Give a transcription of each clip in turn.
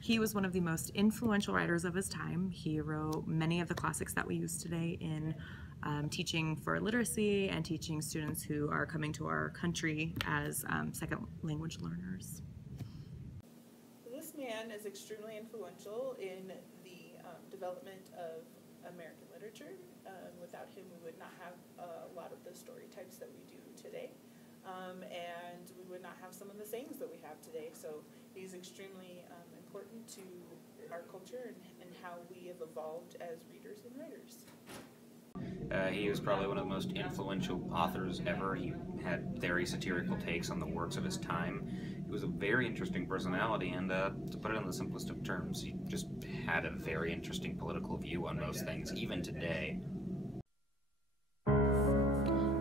He was one of the most influential writers of his time. He wrote many of the classics that we use today in teaching for literacy and teaching students who are coming to our country as second language learners. This man is extremely influential in the development of American literature. Without him, we would not have a lot of the story types that we do today. And we would not have some of the sayings that we have today. So he's extremely important to our culture and how we have evolved as readers and writers. He was probably one of the most influential authors ever. He had very satirical takes on the works of his time. He was a very interesting personality, and to put it in the simplest of terms, he just had a very interesting political view on most things, even today.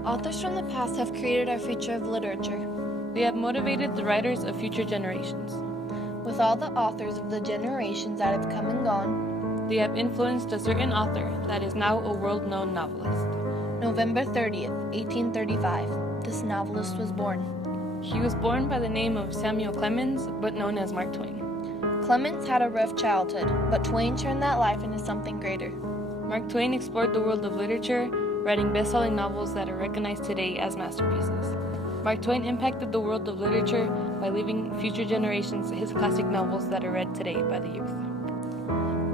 Authors from the past have created our future of literature. They have motivated the writers of future generations. With all the authors of the generations that have come and gone, they have influenced a certain author that is now a world-known novelist. November 30th, 1835, this novelist was born. He was born by the name of Samuel Clemens, but known as Mark Twain. Clemens had a rough childhood, but Twain turned that life into something greater. Mark Twain explored the world of literature, writing best-selling novels that are recognized today as masterpieces. Mark Twain impacted the world of literature by leaving future generations his classic novels that are read today by the youth.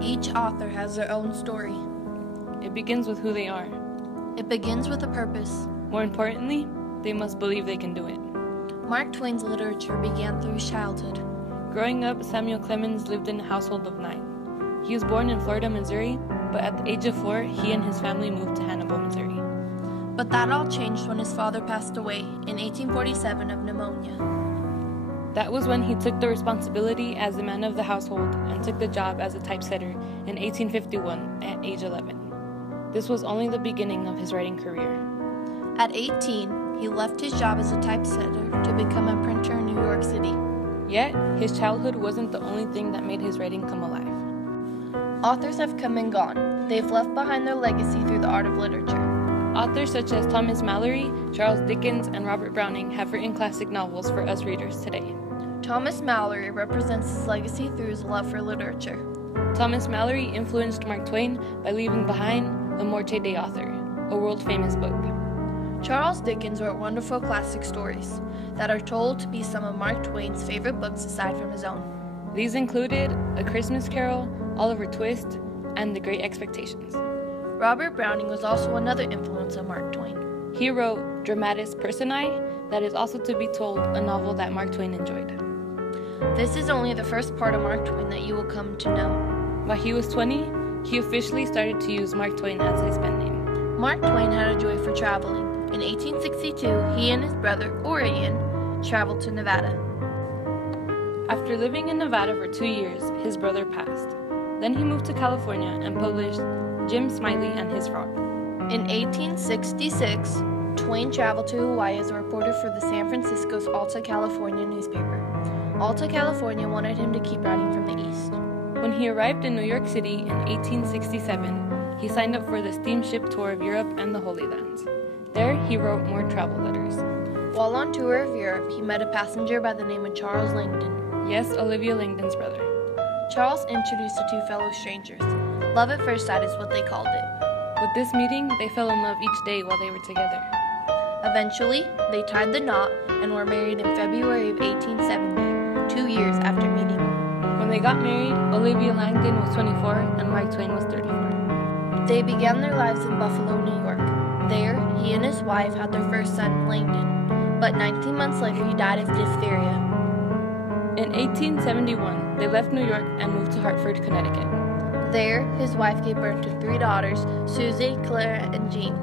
Each author has their own story. It begins with who they are. It begins with a purpose. More importantly, they must believe they can do it. Mark Twain's literature began through his childhood. Growing up, Samuel Clemens lived in a household of 9. He was born in Florida, Missouri, but at the age of 4, he and his family moved to Hannibal, Missouri. But that all changed when his father passed away in 1847 of pneumonia. That was when he took the responsibility as the man of the household and took the job as a typesetter in 1851 at age 11. This was only the beginning of his writing career. At 18, he left his job as a typesetter to become a printer in New York City. Yet, his childhood wasn't the only thing that made his writing come alive. Authors have come and gone. They've left behind their legacy through the art of literature. Authors such as Thomas Malory, Charles Dickens, and Robert Browning have written classic novels for us readers today. Thomas Malory represents his legacy through his love for literature. Thomas Malory influenced Mark Twain by leaving behind The Morte Day Author, a world-famous book. Charles Dickens wrote wonderful classic stories that are told to be some of Mark Twain's favorite books aside from his own. These included A Christmas Carol, Oliver Twist, and The Great Expectations. Robert Browning was also another influence on Mark Twain. He wrote Dramatis Personae, that is also to be told, a novel that Mark Twain enjoyed. This is only the first part of Mark Twain that you will come to know. While he was 20, he officially started to use Mark Twain as his pen name. Mark Twain had a joy for traveling. In 1862, he and his brother, Orion, traveled to Nevada. After living in Nevada for 2 years, his brother passed. Then he moved to California and published Jim Smiley and His Frog. In 1866, Twain traveled to Hawaii as a reporter for the San Francisco's Alta California newspaper. Alta California wanted him to keep writing from the East. When he arrived in New York City in 1867, he signed up for the steamship tour of Europe and the Holy Lands. There, he wrote more travel letters. While on tour of Europe, he met a passenger by the name of Charles Langdon. Yes, Olivia Langdon's brother. Charles introduced the two fellow strangers. Love at first sight is what they called it. With this meeting, they fell in love each day while they were together. Eventually, they tied the knot and were married in February of 1870, 2 years after meeting. When they got married, Olivia Langdon was 24 and Mark Twain was 34. They began their lives in Buffalo, New York. There, he and his wife had their first son, Langdon, but 19 months later he died of diphtheria. In 1871, they left New York and moved to Hartford, Connecticut. There, his wife gave birth to 3 daughters, Susie, Clara, and Jean.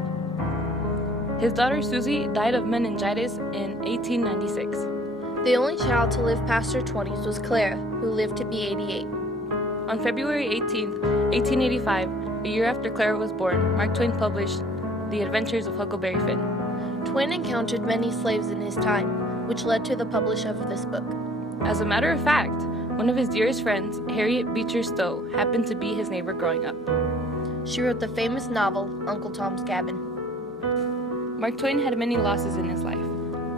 His daughter Susie died of meningitis in 1896. The only child to live past her 20s was Clara, who lived to be 88. On February 18, 1885, a year after Clara was born, Mark Twain published The Adventures of Huckleberry Finn. Twain encountered many slaves in his time, which led to the publishing of this book. As a matter of fact, one of his dearest friends, Harriet Beecher Stowe, happened to be his neighbor growing up. She wrote the famous novel, Uncle Tom's Cabin. Mark Twain had many losses in his life.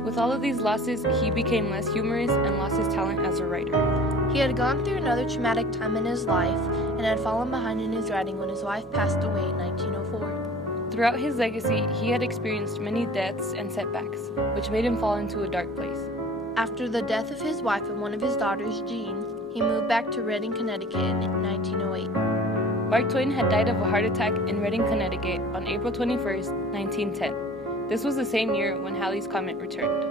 With all of these losses, he became less humorous and lost his talent as a writer. He had gone through another traumatic time in his life and had fallen behind in his writing when his wife passed away in 1904. Throughout his legacy, he had experienced many deaths and setbacks, which made him fall into a dark place. After the death of his wife and one of his daughters, Jean, he moved back to Reading, Connecticut in 1908. Mark Twain had died of a heart attack in Reading, Connecticut on April 21st, 1910. This was the same year when Halley's Comet returned.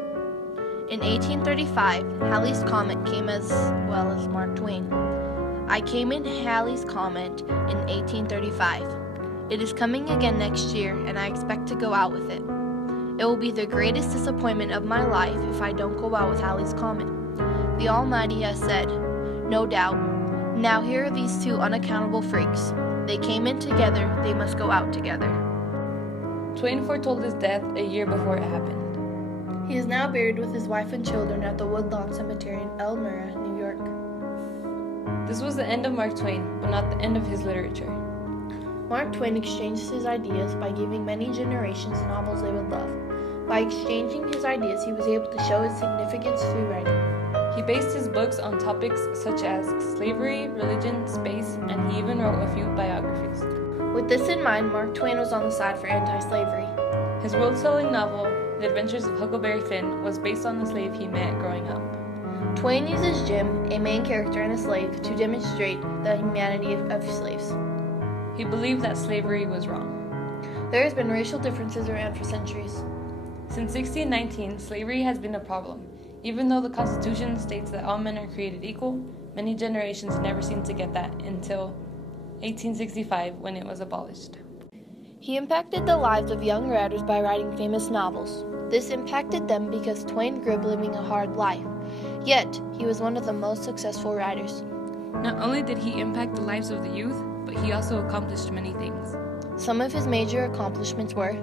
In 1835, Halley's Comet came as well as Mark Twain. I came in Halley's Comet in 1835. It is coming again next year, and I expect to go out with it. It will be the greatest disappointment of my life if I don't go out with Halley's Comet. The Almighty has said, no doubt. Now here are these two unaccountable freaks. They came in together, they must go out together. Twain foretold his death a year before it happened. He is now buried with his wife and children at the Woodlawn Cemetery in Elmira, New York. This was the end of Mark Twain, but not the end of his literature. Mark Twain exchanged his ideas by giving many generations novels they would love. By exchanging his ideas, he was able to show his significance through writing. He based his books on topics such as slavery, religion, space, and he even wrote a few biographies. With this in mind, Mark Twain was on the side for anti-slavery. His world-selling novel, The Adventures of Huckleberry Finn, was based on the slave he met growing up. Twain uses Jim, a main character and a slave, to demonstrate the humanity of slaves. He believed that slavery was wrong. There has been racial differences around for centuries. Since 1619, slavery has been a problem. Even though the Constitution states that all men are created equal, many generations never seemed to get that until 1865 when it was abolished. He impacted the lives of young writers by writing famous novels. This impacted them because Twain grew up living a hard life. Yet, he was one of the most successful writers. Not only did he impact the lives of the youth, but he also accomplished many things. Some of his major accomplishments were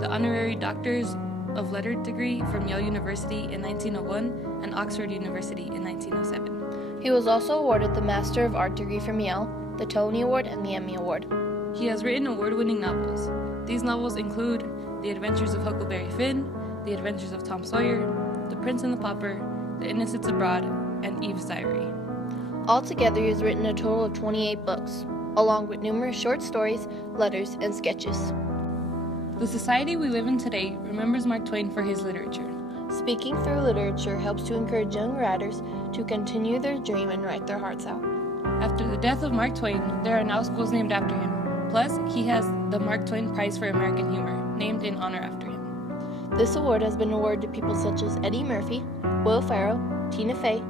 the honorary Doctors of Letter degree from Yale University in 1901 and Oxford University in 1907. He was also awarded the Master of Art degree from Yale, the Tony Award, and the Emmy Award. He has written award-winning novels. These novels include The Adventures of Huckleberry Finn, The Adventures of Tom Sawyer, The Prince and the Pauper, The Innocents Abroad, and Eve's Diary. Altogether, he has written a total of 28 books, along with numerous short stories, letters, and sketches. The society we live in today remembers Mark Twain for his literature. Speaking through literature helps to encourage young writers to continue their dream and write their hearts out. After the death of Mark Twain, there are now schools named after him. Plus, he has the Mark Twain Prize for American Humor, named in honor after him. This award has been awarded to people such as Eddie Murphy, Will Ferrell, Tina Fey,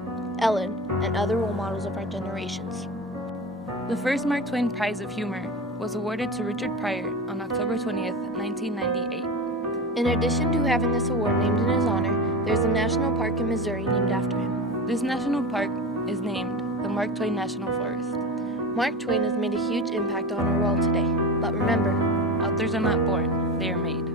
Ellen, and other role models of our generations. The first Mark Twain Prize of Humor was awarded to Richard Pryor on October 20th, 1998. In addition to having this award named in his honor, there's a national park in Missouri named after him. This national park is named the Mark Twain National Forest. Mark Twain has made a huge impact on our world today. But remember, authors are not born, they are made.